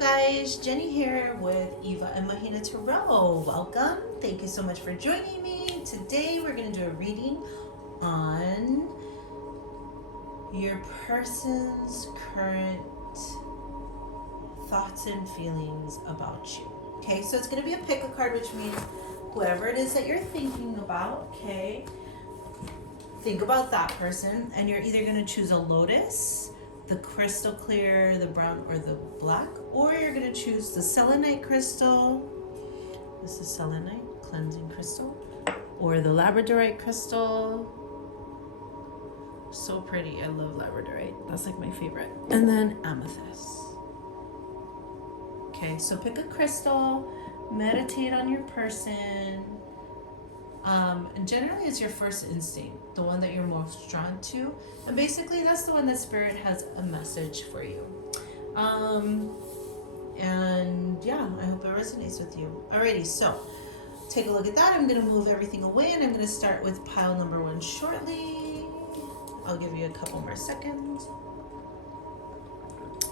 guys, Jenny here with 𝔽𝕆𝕃𝕃𝕃𝕃. Welcome. Thank you so much for joining me. Today we're going to do a reading on your person's current thoughts and feelings about you. Okay, so it's going to be a pick a card, which means whoever it is that you're thinking about, okay, think about that person, and you're either going to choose a lotus, the crystal clear, the brown, or the black, or you're going to choose the selenite crystal. This is selenite, cleansing crystal, or the labradorite crystal. So pretty. I love labradorite. That's like my favorite. And then amethyst. Okay, so pick a crystal, meditate on your person. And generally it's your first instinct, the one that you're most drawn to, and basically that's the one that spirit has a message for you. And yeah, I hope it resonates with you. Alrighty, so take a look at that. I'm going to move everything away, and I'm going to start with pile number 1 shortly. I'll give you a couple more seconds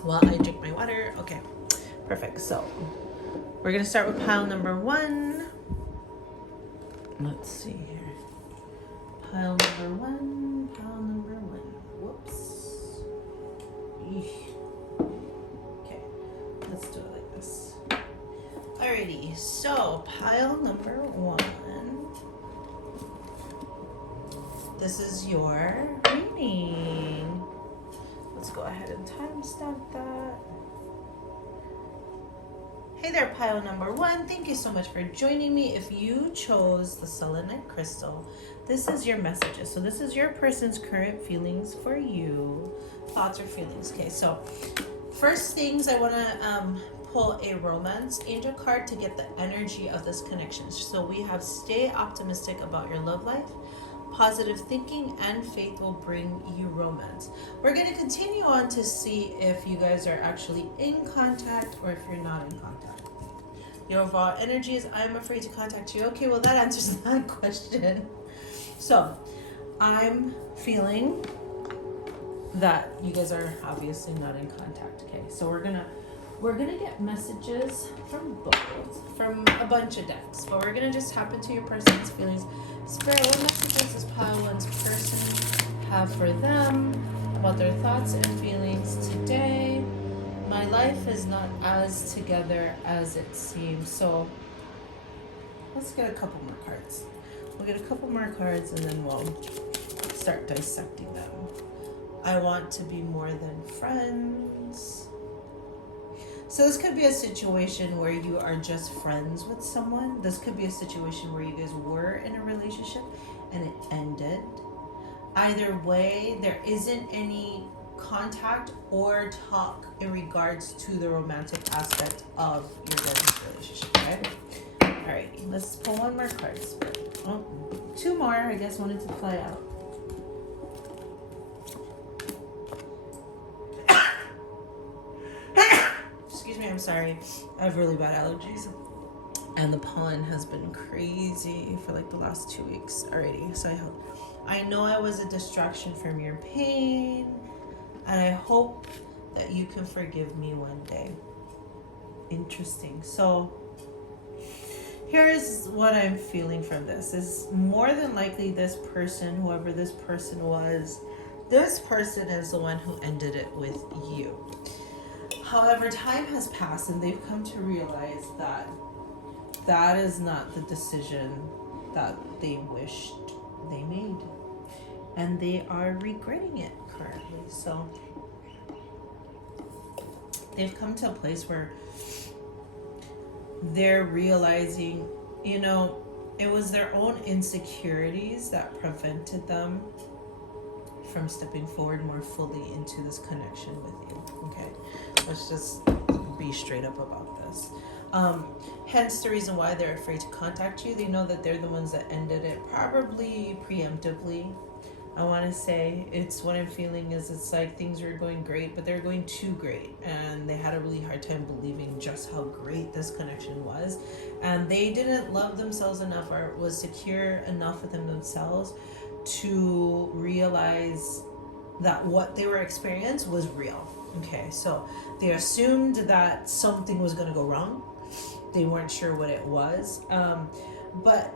while I drink my water. Okay, perfect. So we're going to start with pile number 1. Let's see here. Pile number 1, pile number 1. Whoops. Eesh. Okay, let's do it like this. Alrighty, so pile number 1. This is your reading. Let's go ahead and timestamp that. Hey there, pile number 1. Thank you so much for joining me. If you chose the selenite crystal, this is your messages. So this is your person's current feelings for you, thoughts or feelings. Okay, so first things, I want to pull a romance angel card to get the energy of this connection. So we have stay optimistic about your love life. Positive thinking and faith will bring you romance. We're going to continue on to see if you guys are actually in contact or if you're not in contact. Your overall energy is I'm afraid to contact you. Okay, well that answers that question. So I'm feeling that you guys are obviously not in contact. Okay, so we're gonna get messages from both, from a bunch of decks, but we're gonna just tap into your person's feelings. Spirit, what messages does pile 1's person have for them about their thoughts and feelings today? My life is not as together as it seems. So let's get a couple more cards. We'll get a couple more cards and then we'll start dissecting them. I want to be more than friends. So this could be a situation where you are just friends with someone. This could be a situation where you guys were in a relationship and it ended. Either way, there isn't any contact or talk in regards to the romantic aspect of your guys' relationship, okay? Alright, let's pull one more card. Oh, 2 more, I guess, wanted to fly out. I'm sorry, I have really bad allergies and the pollen has been crazy for like the last 2 weeks already. So I know I was a distraction from your pain, and I hope that you can forgive me one day. Interesting. So here's what I'm feeling from this is more than likely this person, whoever this person was, this person is the one who ended it with you. However, time has passed and they've come to realize that that is not the decision that they wished they made. And they are regretting it currently. So they've come to a place where they're realizing, you know, it was their own insecurities that prevented them from stepping forward more fully into this connection with you. Okay, let's just be straight up about this. Hence the reason why they're afraid to contact you. They know that they're the ones that ended it, probably preemptively. I want to say it's what I'm feeling is it's like things were going great, but they're going too great, and they had a really hard time believing just how great this connection was, and they didn't love themselves enough or was secure enough within themselves to realize that what they were experiencing was real. Okay, so they assumed that something was going to go wrong. They weren't sure what it was. But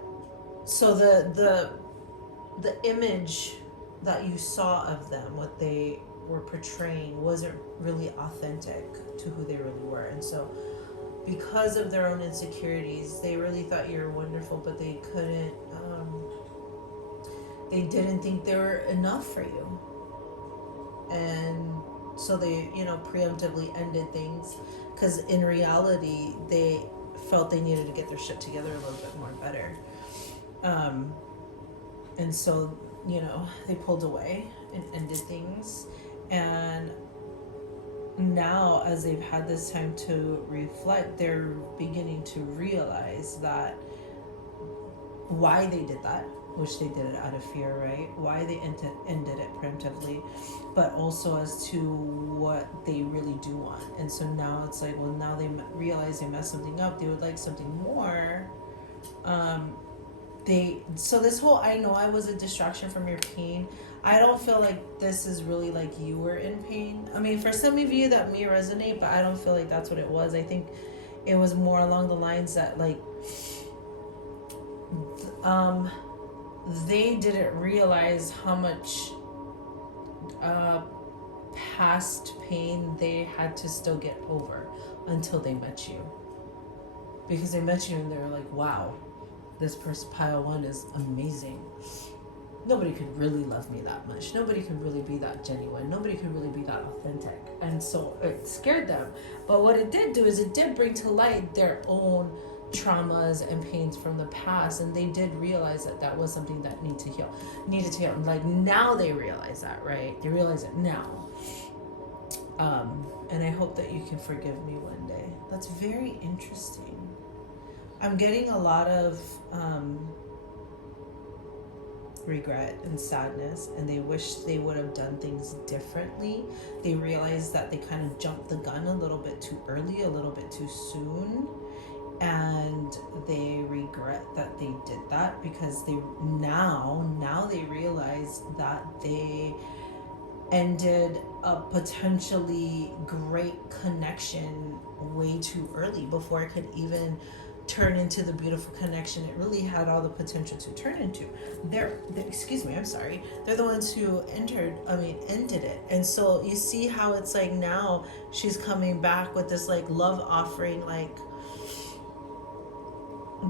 so the image that you saw of them, what they were portraying, wasn't really authentic to who they really were. And so because of their own insecurities, they really thought you were wonderful, but they couldn't, they didn't think they were enough for you. And so they, preemptively ended things, because in reality, they felt they needed to get their shit together a little bit more better. And so, they pulled away and ended things. And now, as they've had this time to reflect, they're beginning to realize that why they did that, which they did it out of fear, right? Why they ended it preemptively, but also as to what they really do want. And so now it's like, well, now they realize they messed something up. They would like something more. So this whole, I know I was a distraction from your pain. I don't feel like this is really like you were in pain. I mean, for some of you that may resonate, but I don't feel like that's what it was. I think it was more along the lines that like, they didn't realize how much past pain they had to still get over until they met you. Because they met you and they were like, wow, this person, pile one, is amazing. Nobody could really love me that much. Nobody could really be that genuine. Nobody could really be that authentic. And so it scared them. But what it did do is it did bring to light their own traumas and pains from the past, and they did realize that that was something that needed to heal. Like now they realize that, right? They realize it now. And I hope that you can forgive me one day. That's very interesting. I'm getting a lot of regret and sadness, and they wish they would have done things differently. They realized that they kind of jumped the gun a little bit too early, a little bit too soon, and they regret that they did that, because they now they realize that they ended a potentially great connection way too early, before it could even turn into the beautiful connection it really had all the potential to turn into. They're the ones who ended it. And so you see how it's like now she's coming back with this like love offering, like,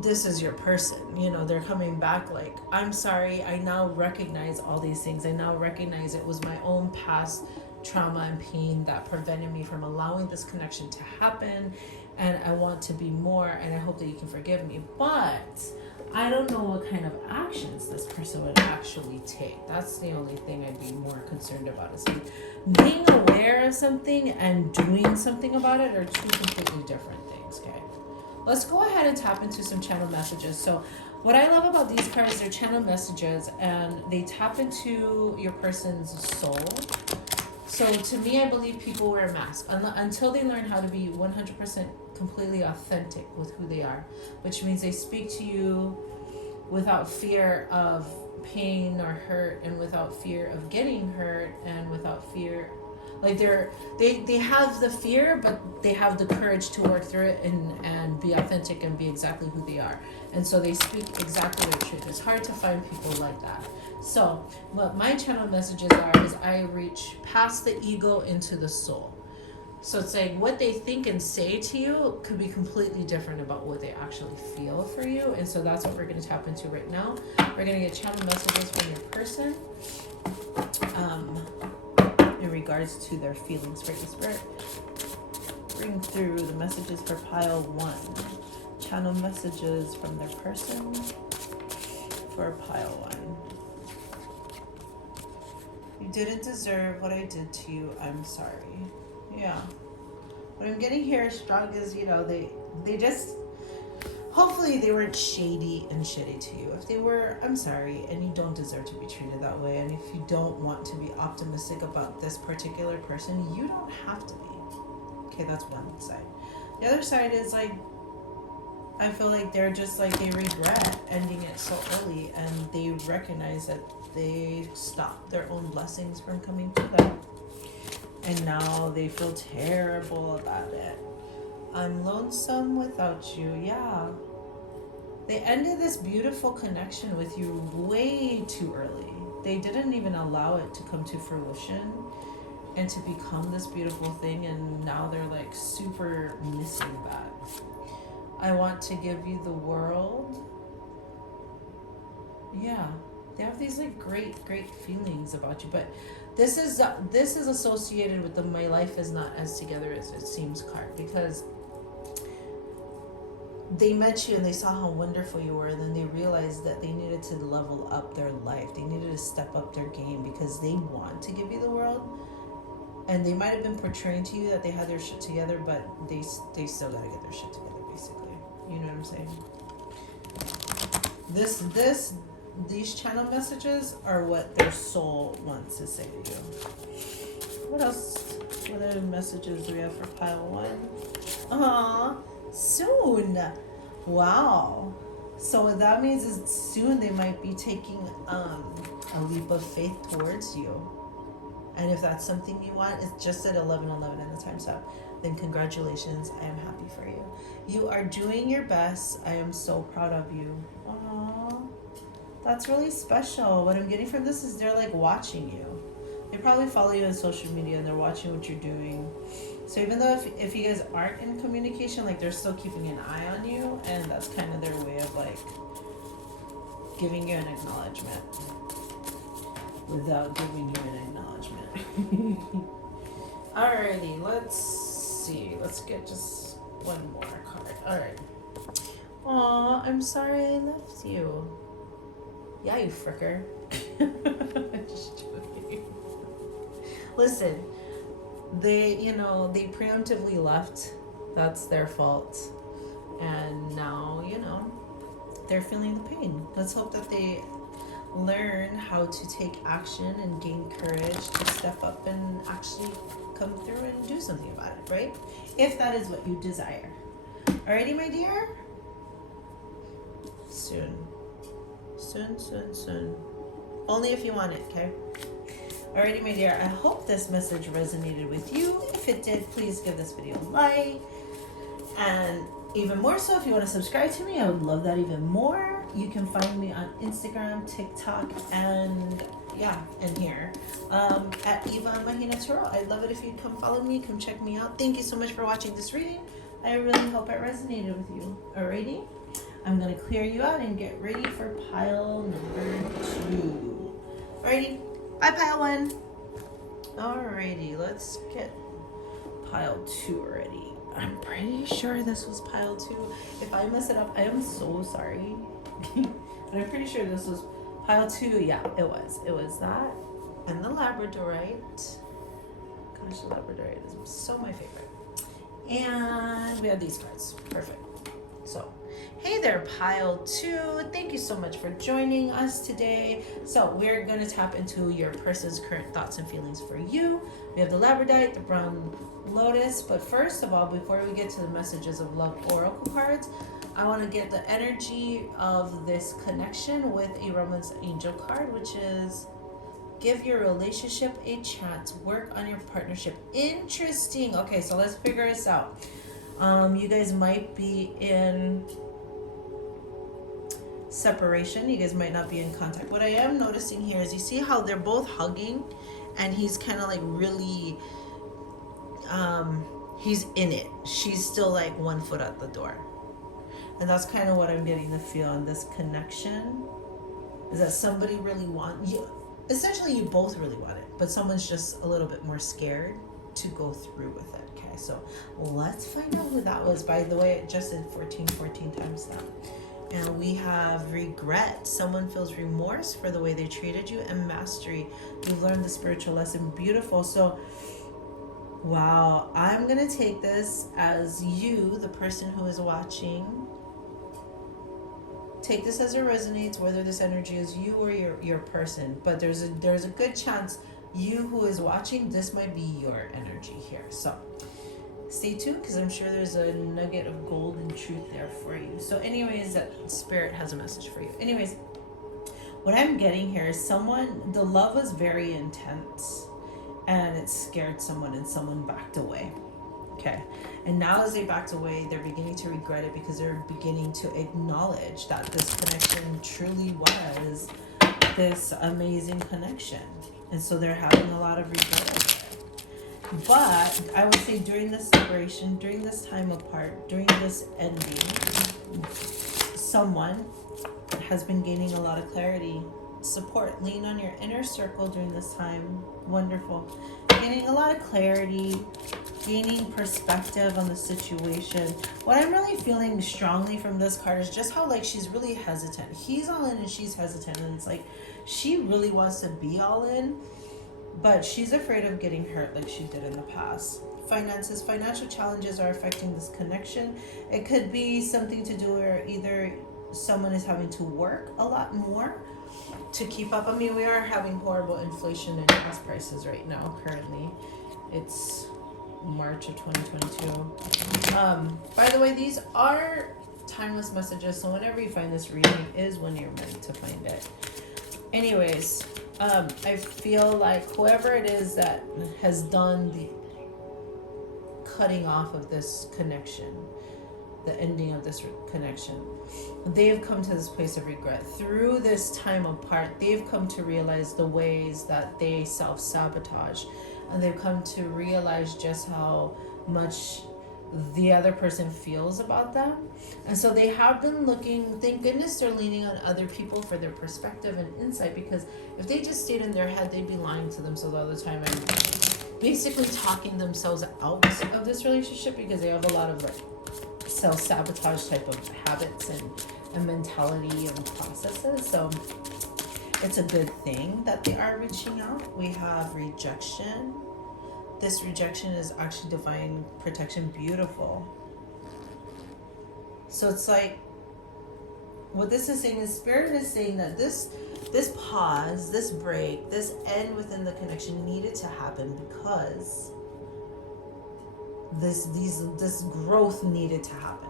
this is your person. They're coming back like, I'm sorry, I now recognize all these things. I now recognize it was my own past trauma and pain that prevented me from allowing this connection to happen, and I want to be more, and I hope that you can forgive me. But I don't know what kind of actions this person would actually take. That's the only thing I'd be more concerned about, is being aware of something and doing something about it are two completely different things. Okay, let's go ahead and tap into some channel messages. So what I love about these cards, they're channel messages, and they tap into your person's soul. So to me, I believe people wear masks until they learn how to be 100% completely authentic with who they are, which means they speak to you without fear of pain or hurt, and without fear of getting hurt, and without fear, like they have the fear, but they have the courage to work through it and be authentic and be exactly who they are. And so they speak exactly their truth. It's hard to find people like that. So what my channel messages are is I reach past the ego into the soul. So it's like what they think and say to you could be completely different about what they actually feel for you. And so that's what we're going to tap into right now. We're going to get channel messages from your person in regards to their feelings for you, Spirit. Bring through the messages for pile one. Channel messages from their person for pile one. You didn't deserve what I did to you. I'm sorry. Yeah. What I'm getting here strong is, they just, hopefully they weren't shady and shitty to you. If they were, I'm sorry, and you don't deserve to be treated that way. And if you don't want to be optimistic about this particular person, you don't have to be. Okay, that's one side. The other side is like, I feel like they're just like, they regret ending it so early, and they recognize that they stopped their own blessings from coming to them. And now they feel terrible about it. I'm lonesome without you. Yeah. They ended this beautiful connection with you way too early. They didn't even allow it to come to fruition and to become this beautiful thing, and now they're like super missing that. I want to give you the world. Yeah, they have these like great feelings about you, but this is associated with the "my life is not as together as it seems" card, because they met you and they saw how wonderful you were, and then they realized that they needed to level up their life. They needed to step up their game because they want to give you the world. And they might have been portraying to you that they had their shit together, but they still gotta get their shit together, basically. You know what I'm saying? These channel messages are what their soul wants to say to you. What else? What other messages do we have for pile 1? Soon. Wow. So what that means is soon they might be taking a leap of faith towards you. And if that's something you want, it's just at 11:11 and the time's up. Then congratulations, I am happy for you. You are doing your best. I am so proud of you. Aww. That's really special. What I'm getting from this is they're like watching you. They probably follow you on social media and they're watching what you're doing. So even though if you guys aren't in communication, like they're still keeping an eye on you, and that's kind of their way of like giving you an acknowledgement without giving you an acknowledgement. Alrighty, let's see. Let's get just one more card. Alright. Aw, I'm sorry I left you. Yeah, you fricker. Just joking. Listen, they preemptively left. That's their fault. And now, they're feeling the pain. Let's hope that they learn how to take action and gain courage to step up and actually come through and do something about it, right? If that is what you desire. Alrighty, my dear? Soon. Soon. Only if you want it, okay? Alrighty, my dear, I hope this message resonated with you. If it did, please give this video a like. And even more so, if you want to subscribe to me, I would love that even more. You can find me on Instagram, TikTok, and here at 𝕬𝕬𝕃𝕃. I'd love it if you'd come follow me, come check me out. Thank you so much for watching this reading. I really hope it resonated with you. Alrighty, I'm gonna clear you out and get ready for pile number 2. Alrighty, bye pile 1. Alrighty, let's get pile 2 already. I'm pretty sure this was pile 2. If I mess it up, I am so sorry. But I'm pretty sure this was pile 2. Yeah, it was. It was that and the Labradorite. Gosh, the Labradorite is so my favorite. And we have these cards. Perfect. So, hey there, pile 2. Thank you so much for joining us today. So, we're going to tap into your person's current thoughts and feelings for you. We have the Labradorite, the brown lotus. But first of all, before we get to the messages of love oracle cards, I want to get the energy of this connection with a romance angel card, which is give your relationship a chance. Work on your partnership. Interesting. Okay, so let's figure this out. You guys might be in separation. You guys might not be in contact. What I am noticing here is you see how they're both hugging, and he's kind of like really, he's in it. She's still like 1 foot at the door. And that's kind of what I'm getting the feel on this connection, is that somebody really wants you. Essentially, you both really want it, but someone's just a little bit more scared to go through with it. Okay, so let's find out who that was. By the way, it just did 14 times now. And we have regret. Someone feels remorse for the way they treated you. And mastery. You've learned the spiritual lesson. Beautiful. So, wow. I'm going to take this as you, the person who is watching. Take this as it resonates, whether this energy is you or your person. But there's a good chance you who is watching, this might be your energy here. So stay tuned, because I'm sure there's a nugget of gold and truth there for you. So anyways, that spirit has a message for you. Anyways, what I'm getting here is the love was very intense. and it scared someone and someone backed away. Okay, and now as they backed away, they're beginning to regret it because they're beginning to acknowledge that this connection truly was this amazing connection. And so they're having a lot of regret of it. But I would say during this separation, during this time apart, during this ending, someone has been gaining a lot of clarity. Support, lean on your inner circle during this time. Wonderful. Gaining a lot of clarity, gaining perspective on the situation. What I'm really feeling strongly from this card is just how like she's really hesitant. He's all in and she's hesitant, and it's like she really wants to be all in, but she's afraid of getting hurt like she did in the past. Finances, financial challenges are affecting this connection. It could be something to do where either someone is having to work a lot more to keep up. I mean, we are having horrible inflation and gas prices right now. Currently, it's March of 2022. By the way, these are timeless messages, so whenever you find this reading is when you're meant to find it. Anyways, I feel like whoever it is that has done the cutting off of this connection, the ending of this connection, they have come to this place of regret. Through this time apart, they've come to realize the ways that they self-sabotage, and they've come to realize just how much the other person feels about them. And so they have been looking, thank goodness they're leaning on other people for their perspective and insight, because if they just stayed in their head, they'd be lying to themselves all the time and basically talking themselves out of this relationship, because they have a lot of like self-sabotage type of habits and mentality and processes. So it's a good thing that they are reaching out. We have rejection. This rejection is actually divine protection. Beautiful. So it's like, what this is saying is Spirit is saying that this pause, this break, this end within the connection needed to happen because this growth needed to happen.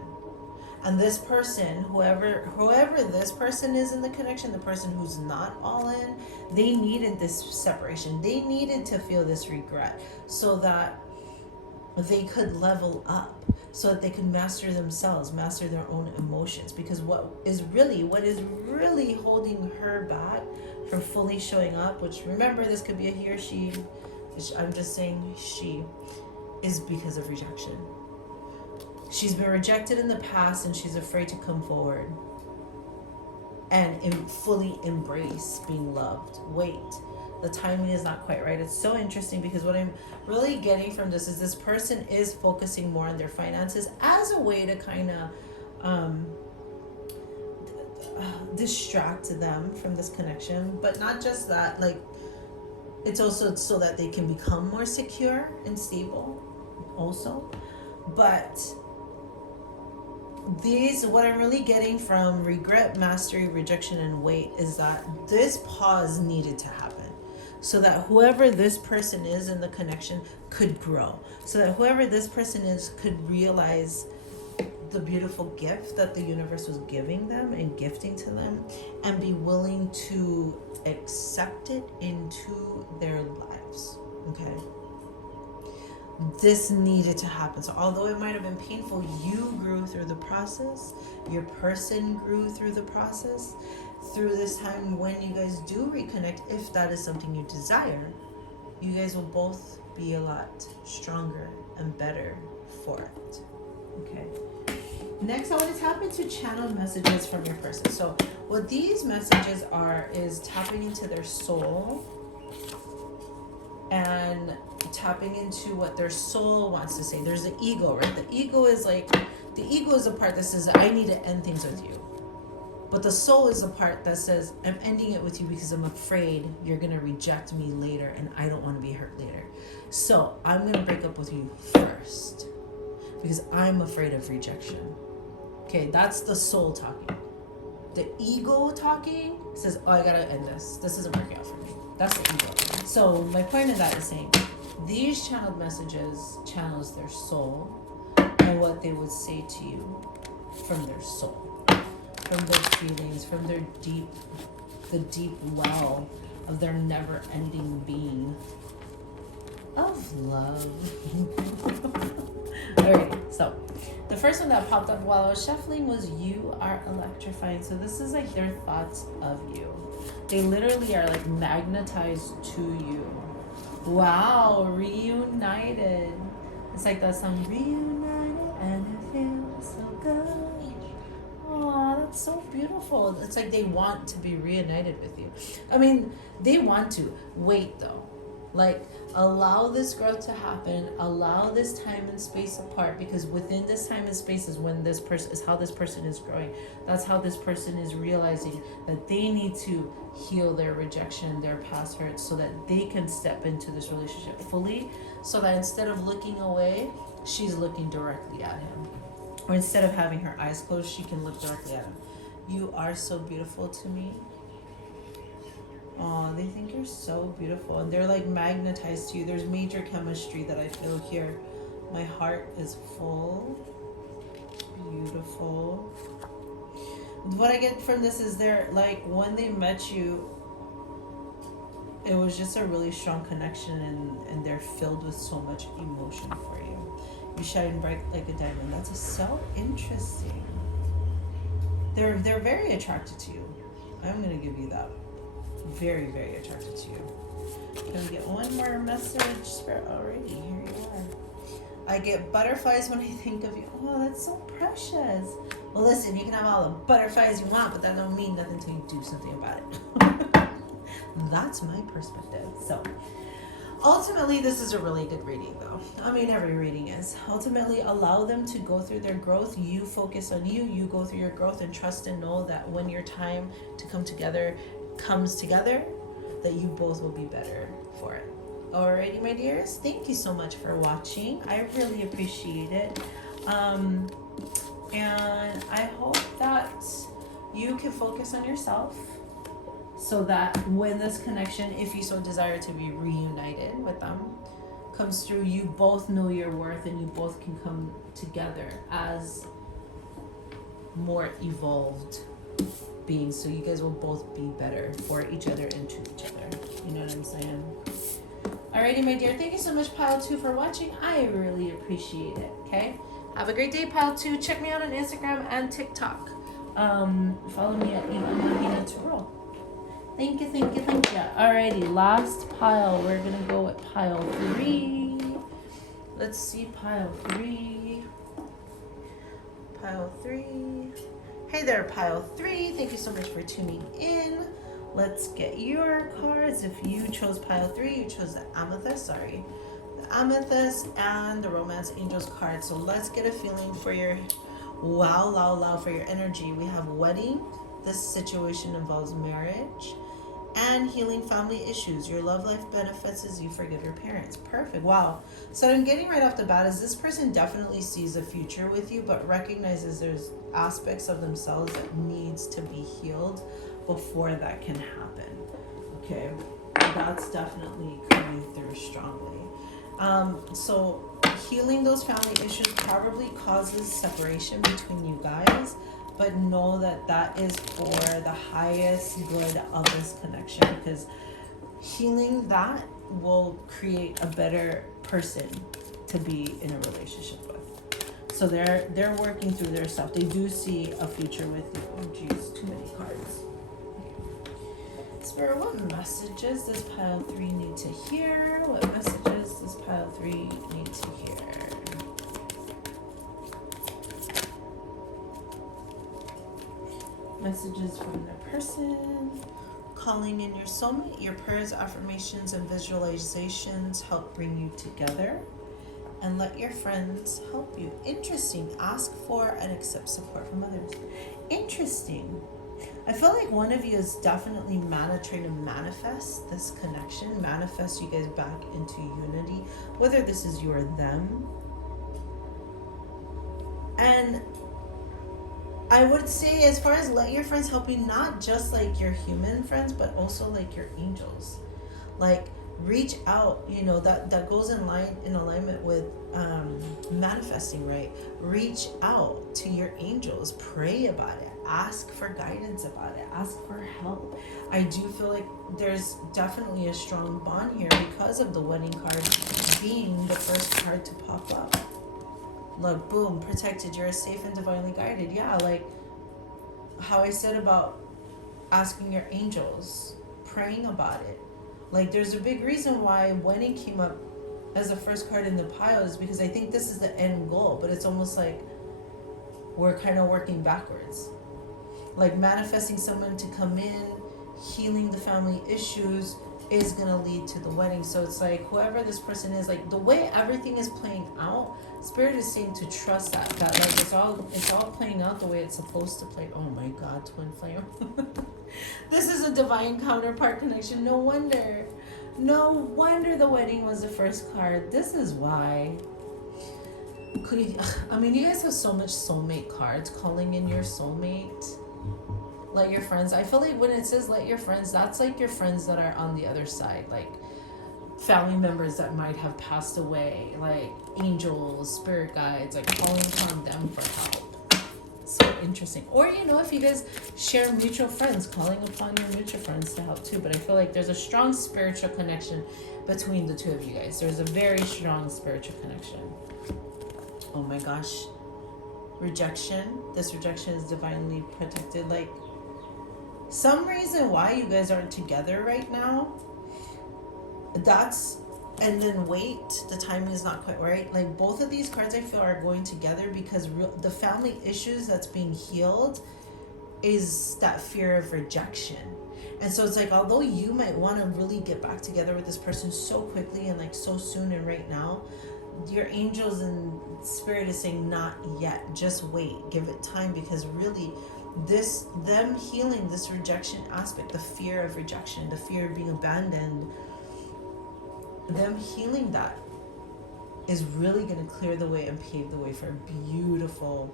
And this person, whoever this person is in the connection, the person who's not all in, they needed this separation. They needed to feel this regret so that they could level up, so that they could master themselves, master their own emotions. Because what is really holding her back from fully showing up, which remember, this could be a he or she, I'm just saying she, is because of rejection. She's been rejected in the past and she's afraid to come forward and fully embrace being loved. Wait, the timing is not quite right. It's so interesting because what I'm really getting from this is this person is focusing more on their finances as a way to kind of distract them from this connection. But not just that, like, it's also so that they can become more secure and stable also. But what I'm really getting from regret, mastery, rejection, and wait is that this pause needed to happen so that whoever this person is in the connection could grow, so that whoever this person is could realize the beautiful gift that the universe was giving them and gifting to them, and be willing to accept it into their lives. Okay, this needed to happen. So although it might have been painful, you grew through the process. Your person grew through the process. Through this time, when you guys do reconnect, if that is something you desire, you guys will both be a lot stronger and better for it. Okay. Next, I want to tap into channeled messages from your person. So what these messages are is tapping into their soul and tapping into what their soul wants to say. There's the ego, right? The ego is the part that says, I need to end things with you. But the soul is the part that says, I'm ending it with you because I'm afraid you're going to reject me later and I don't want to be hurt later. So I'm going to break up with you first because I'm afraid of rejection. Okay, that's the soul talking. The ego talking says, oh, I got to end this. This isn't working out for me. That's the ego. So my point of that is saying, these channeled messages channels their soul and what they would say to you from their soul, from their feelings, from their the deep well of their never-ending being. of love. Alright, so the first one that popped up while I was shuffling was you are electrifying. So this is like their thoughts of you. They literally are like magnetized to you. Wow, reunited. It's like that song, reunited and it feels so good. Oh, that's so beautiful. It's like they want to be reunited with you. I mean, they want to. Wait though. Like, allow this growth to happen. Allow this time and space apart, because within this time and space is when this person is how this person is growing. That's how this person is realizing that they need to heal their rejection, their past hurts, so that they can step into this relationship fully. So that instead of looking away, she's looking directly at him. Or instead of having her eyes closed, she can look directly at him. You are so beautiful to me. Oh, they think you're so beautiful, and they're like magnetized to you. There's major chemistry that I feel here. My heart is full. Beautiful. What I get from this is they're like, when they met you, it was just a really strong connection, and they're filled with so much emotion for you. You shine bright like a diamond. That's so interesting. They're very attracted to you. I'm gonna give you that. Very, very attracted to you. Can we get one more message, Spirit? Alrighty, here you are. I get butterflies when I think of you. Oh, that's so precious. Well, listen, you can have all the butterflies you want, but that don't mean nothing until you do something about it. That's my perspective. So, ultimately, this is a really good reading, though. I mean, every reading is. Ultimately, allow them to go through their growth. You focus on you. You go through your growth, and trust and know that when your time to come together comes together, that you both will be better for it. Alrighty, my dears, thank you so much for watching. I really appreciate it, and I hope that you can focus on yourself, so that when this connection, if you so desire to be reunited with them, comes through, you both know your worth, and you both can come together as more evolved beings, so you guys will both be better for each other and to each other. You know what I'm saying? Alrighty, my dear, thank you so much, Pile 2, for watching. I really appreciate it. Okay, have a great day, Pile 2. Check me out on Instagram and TikTok. Follow me at 𝔽𝕆𝕃𝕃𝕃. Thank you, thank you, thank you. Alrighty, last pile. We're gonna go with pile 3. Let's see, pile 3. Pile 3. Hey there, pile 3. Thank you so much for tuning in. Let's get your cards. If you chose pile 3, you chose the Amethyst, the Amethyst and the Romance Angels card. So let's get a feeling for your for your energy. We have wedding. This situation involves marriage and healing family issues. Your love life benefits as you forgive your parents. Perfect. Wow. So what I'm getting right off the bat is this person definitely sees a future with you, but recognizes there's aspects of themselves that needs to be healed before that can happen. Okay, that's definitely coming through strongly. So healing those family issues probably causes separation between you guys, but know that that is for the highest good of this connection, because healing that will create a better person to be in a relationship with. So they're working through their stuff. They do see a future with you. Oh geez, too many cards. Spirit, what messages does pile 3 need to hear? What messages does pile 3 need to hear? Messages from the person. Calling in your soulmate. Your prayers, affirmations, and visualizations help bring you together. And let your friends help you. Interesting. Ask for and accept support from others. Interesting. I feel like one of you is definitely trying to manifest this connection, manifest you guys back into unity, whether this is you or them. And I would say, as far as let your friends help you, not just like your human friends, but also like your angels. Like, reach out, you know, that goes in alignment with manifesting, right? Reach out to your angels, pray about it, ask for guidance about it, ask for help. I do feel like there's definitely a strong bond here because of the wedding card being the first card to pop up. Look, boom, protected, you're safe and divinely guided. Yeah, like how I said about asking your angels, praying about it. Like, there's a big reason why wedding came up as the first card in the pile, is because I think this is the end goal, but it's almost like we're kind of working backwards. Like, manifesting someone to come in, healing the family issues is going to lead to the wedding. So it's like, whoever this person is, like, the way everything is playing out, Spirit is saying to trust that like it's all playing out the way it's supposed to play. Oh my God, twin flame. This is a divine counterpart connection. No wonder the wedding was the first card. This is why. I mean, you guys have so much soulmate cards, calling in your soulmate. Let your friends. I feel like when it says let your friends, that's like your friends that are on the other side, like family members that might have passed away, like angels, spirit guides, like calling upon them for help. So interesting. Or, you know, if you guys share mutual friends, calling upon your mutual friends to help too. But I feel like there's a strong spiritual connection between the two of you guys. There's a very strong spiritual connection. Oh my gosh. Rejection. This rejection is divinely protected. Like, some reason why you guys aren't together right now, and then wait, the timing is not quite right. Like, both of these cards I feel are going together because the family issues that's being healed is that fear of rejection. And so it's like, although you might want to really get back together with this person so quickly and like so soon and right now, your angels and spirit is saying not yet, just wait, give it time, because really them healing this rejection aspect, the fear of rejection, the fear of being abandoned, them healing that is really going to clear the way and pave the way for a beautiful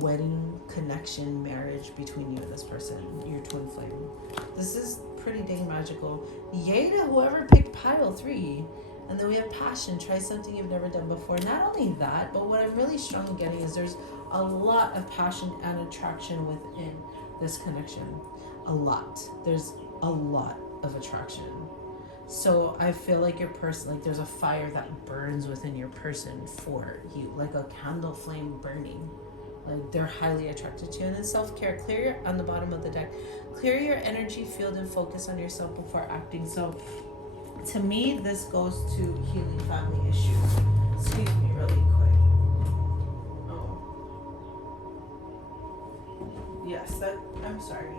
wedding connection, marriage between you and this person, your twin flame. This is pretty dang magical. Yay to whoever picked pile 3. And then we have passion. Try something you've never done before. Not only that, but what I'm really strongly getting is there's a lot of passion and attraction within this connection. A lot. There's a lot of attraction. So I feel like your person, like there's a fire that burns within your person for you, like a candle flame burning. Like they're highly attracted to you. And then self-care, on the bottom of the deck, clear your energy field and focus on yourself before acting. So to me, this goes to healing family issues. Excuse me really quick. Oh. Yes, I'm sorry.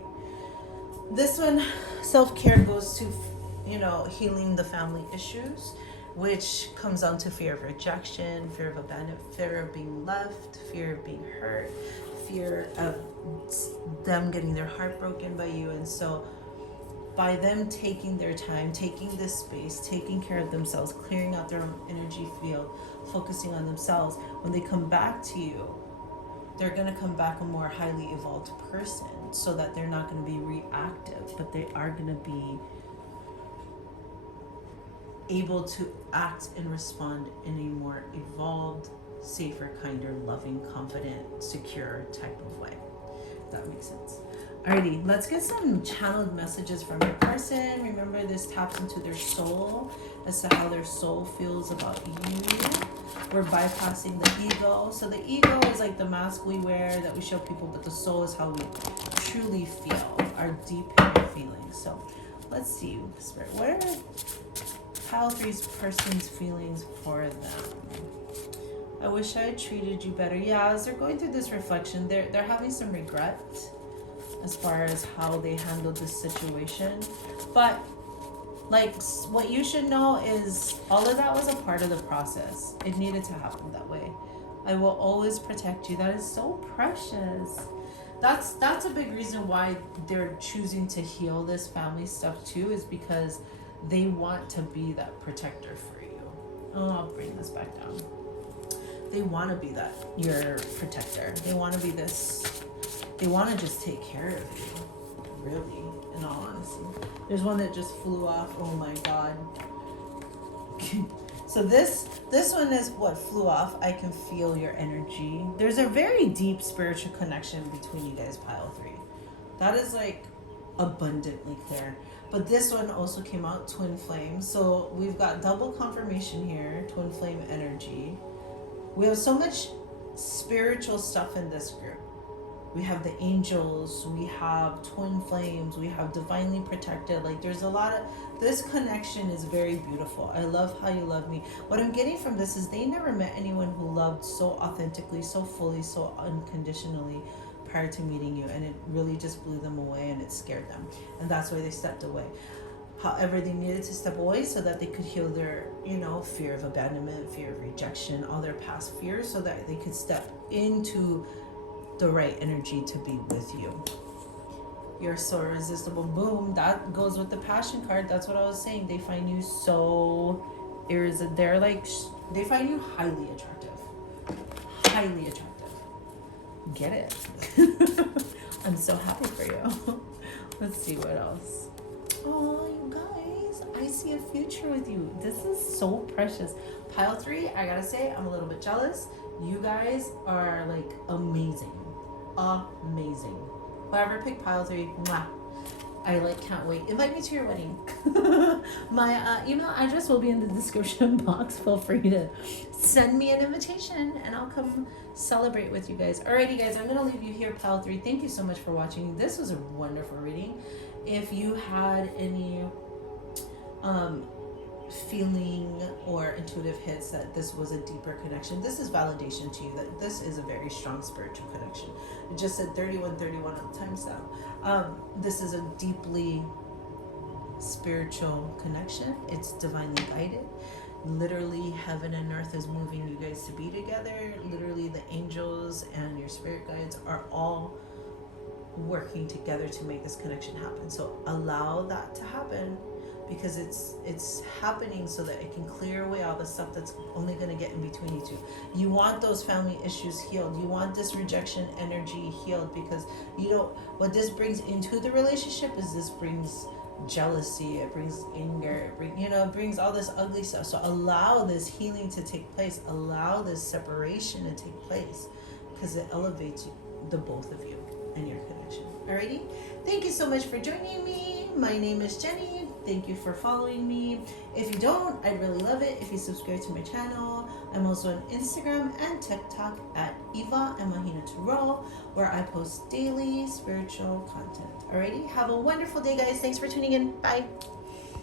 This one, self-care, goes to, healing the family issues, which comes down to fear of rejection, fear of abandonment, fear of being left, fear of being hurt, fear of them getting their heart broken by you. And so by them taking their time, taking this space, taking care of themselves, clearing out their own energy field, focusing on themselves, when they come back to you, they're going to come back a more highly evolved person, so that they're not going to be reactive, but they are going to be able to act and respond in a more evolved, safer, kinder, loving, confident, secure type of way. If that makes sense. Alrighty, let's get some channeled messages from your person. Remember, this taps into their soul as to how their soul feels about you. We're bypassing the ego. So the ego is like the mask we wear that we show people, but the soul is how we truly feel, our deep inner feelings. So let's see, Spirit, what are pile 3's person's feelings for them? I wish I had treated you better. Yeah, as they're going through this reflection, they're having some regret as far as how they handled this situation. But like, what you should know is all of that was a part of the process. It needed to happen that way. I will always protect you. That is so precious. That's a big reason why they're choosing to heal this family stuff too, is because they want to be that protector for you. Oh, I'll bring this back down. They want to be that, your protector. They want to be this. They want to just take care of you, really. And in all honesty. There's one that just flew off. Oh my god. So this one is what flew off. I can feel your energy. There's a very deep spiritual connection between you guys, pile 3. That is like abundantly clear. But this one also came out twin flame. So we've got double confirmation here, twin flame energy. We have so much spiritual stuff in this group. We have the angels, we have twin flames, we have divinely protected. Like there's a lot of, this connection is very beautiful. I love how you love me. What I'm getting from this is they never met anyone who loved so authentically, so fully, so unconditionally prior to meeting you. And it really just blew them away and it scared them. And that's why they stepped away. However, they needed to step away so that they could heal their, fear of abandonment, fear of rejection, all their past fears, so that they could step into the right energy to be with you. You're so irresistible. Boom. That goes with the passion card. That's what I was saying. They find you so irresistible. They're like, they find you highly attractive. Highly attractive. Get it? I'm so happy for you. Let's see what else. Oh, you guys, I see a future with you. This is so precious. Pile 3, I gotta say, I'm a little bit jealous. You guys are like amazing. Amazing. Whoever picked pile 3, mwah. I can't wait. Invite me to your wedding. My email address will be in the description box. Feel free to send me an invitation and I'll come celebrate with you guys. Alrighty guys, I'm gonna leave you here, pile 3. Thank you so much for watching. This was a wonderful reading. If you had any feeling or intuitive hits that this was a deeper connection, this is validation to you that this is a very strong spiritual connection. It just said 3131 on the timestamp. This is a deeply spiritual connection. It's divinely guided. Literally heaven and earth is moving you guys to be together. Literally the angels and your spirit guides are all working together to make this connection happen. So allow that to happen, because it's happening so that it can clear away all the stuff that's only going to get in between you two. You want those family issues healed. You want this rejection energy healed, because what this brings into the relationship is this brings jealousy, it brings anger, it brings all this ugly stuff. So allow this healing to take place. Allow this separation to take place, because it elevates the both of you and your connection. Alrighty, thank you so much for joining me. My name is Jenny. Thank you for following me. If you don't, I'd really love it if you subscribe to my channel. I'm also on Instagram and TikTok at 𝕬𝕬𝕬𝕬, where I post daily spiritual content. Alrighty, have a wonderful day guys. Thanks for tuning in. Bye.